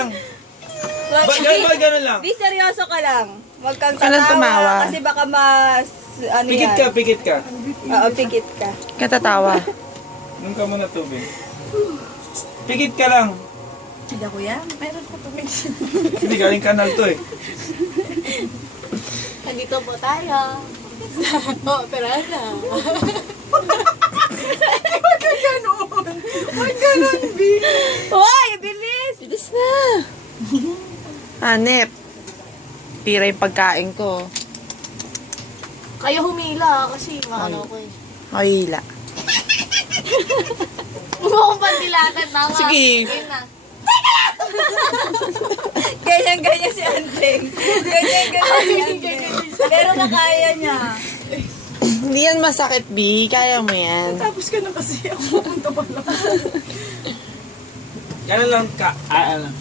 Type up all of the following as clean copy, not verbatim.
lang. Ganun lang. Di seryoso ka lang. Huwag kang Walang tumawa. Kasi baka mas... Ano Pikit yan? ka, pikit ka. Oo, pikit ka. Katatawa. Nung ka muna tubig. Pikit ka lang. Hindi ako yan. Meron ko tubig. Hindi, galing kanal to eh. Nandito po tayo. Sa Operana. Hoy, bilis! Bilis na. Hanep. Tira yung pagkain ko. Kayo humila kasi maano ko eh. Hila. Mukhang pandilatan na nga. Sige. Yun na. Ganyan-ganyan si Andeng. Ganyan-ganyan si Andeng. Pero nakaya niya. Hindi yan masakit, B. Kaya mo yan. Tapos ka na kasi ako pupunta pa lang. Ganun lang ka. Ano.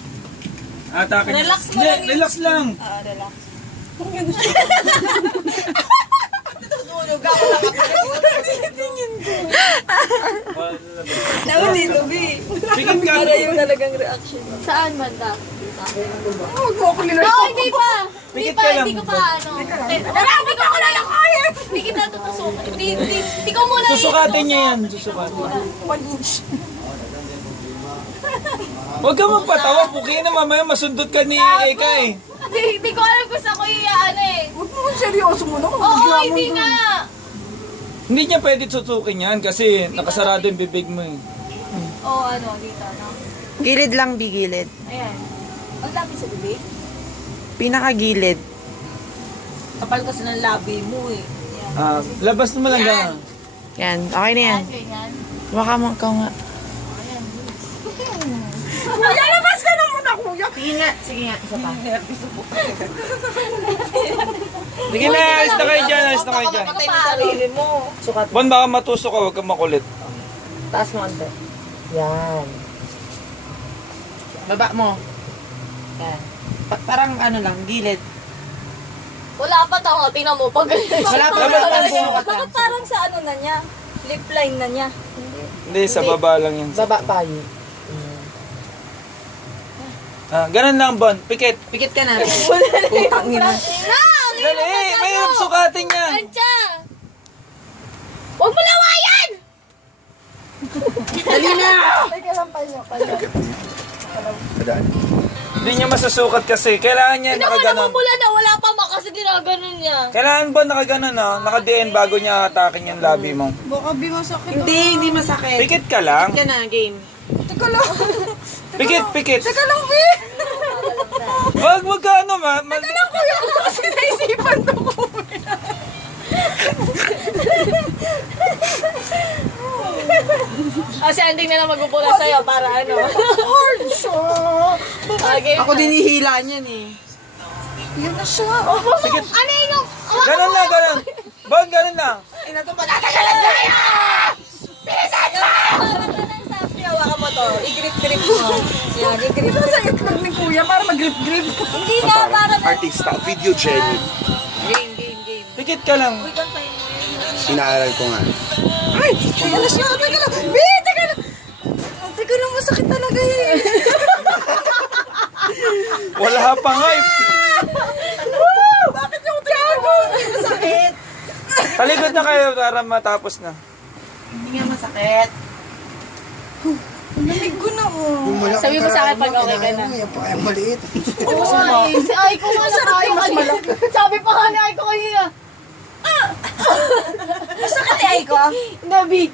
Atake. Relax mo lang. Relax lang. Relax. Naman dito, B. Pikit ka. Para yung talagang reaction. Saan banda? Huwag mo ako nilalaman. No, hindi pa. Hindi Pikit pa, ka lang. hindi ko pa ano. Hindi ko ako lalakayin. Hindi kita tutusukan. Hindi ko muna. Susukatin niya yan. Susukatin. Huwag ka magpatawa. Puki na mamaya masundot ka ni Eka eh. Hindi ko alam kung saan ko iyaano eh. Huwag mo seryoso mo na. Oo, hindi nga. Hindi niya pwede tutukin yan kasi nakasarado yung bibig mo eh. Oo, ano, dito, no? Gilid lang, B. Gilid. Ayan. Ang dami sa bibig. Pinakagilid. Kapal kasi ng labi mo eh. Labas naman lang gano'n. Yan. Okay na yan. Ayan, ganyan. Baka mo, ikaw nga. Kuya, labas ka na muna, kuya. Sige nga. Sige nga. Isa pa. Sige na, alis na kayo dyan, alis na kayo dyan. Patay mo sarili mo. Sukat. Bon, baka matusok ka, huwag kang makulit. Taas mo, ante. Yan. Baba mo. Yan. Parang ano lang, gilid. Wala pa tao, tingnan mo. Pag Wala pa Labas lang. lang. Sukat lang. Bakit parang sa ano na niya? Lip line na niya. Hindi, sa baba lang yan. Baba pa yun. Ganun lang, Bon. Pikit. Pikit ka na. Putang ina. Dali, mahirap sukatin yan. Ancha! Huwag mo lawayan! Dali na! Teka lang pa niya. Hindi niya masasukat kasi. Kailangan niya nakaganon. Namumula na, wala pa kasi ginaganon niya. Kailangan ba nakaganon, no? Naka-DN bago niya atakin yung labi mo. Baka bimasakit. Hindi masakit. Pikit ka lang. Pikit ka na, game. Teka lang. Pikit. Teka lang, B. Wag ka ano, Teka lang, kuya. Kasi naisipan to, kuya. Kasi ending na lang magpupula sa'yo para ano. Hard siya. Okay. Ako din hihila niyan eh. Yan na siya. Pikit. Ano yung... Ganun lang, ganun. Bon, ganun lang. Ina to, patatagalan na kayo! Bilisan mo! Hawakan mo to. I-grip-grip mo. Yan, i-grip. Sa itlog ni kuya para mag-grip-grip. Hindi na, para na. Artista, video Jenny. Game. Pikit ka lang. Inaaral ko nga. Ay, ayan na siya. Teka lang. B, teka lang. Teka lang, masakit talaga eh. Wala pa nga eh. Bakit yung gago? Masakit. Talikod na kayo para matapos na. Hindi nga masakit. Lamig ko na oh. Sabi mo sa akin pag okay ka na. Yan pa kayang maliit. Oo nga eh. Si Aiko nga na tayo kanina. Sabi pa nga ni Aiko kanina. Masakit eh, Aiko. Nabi,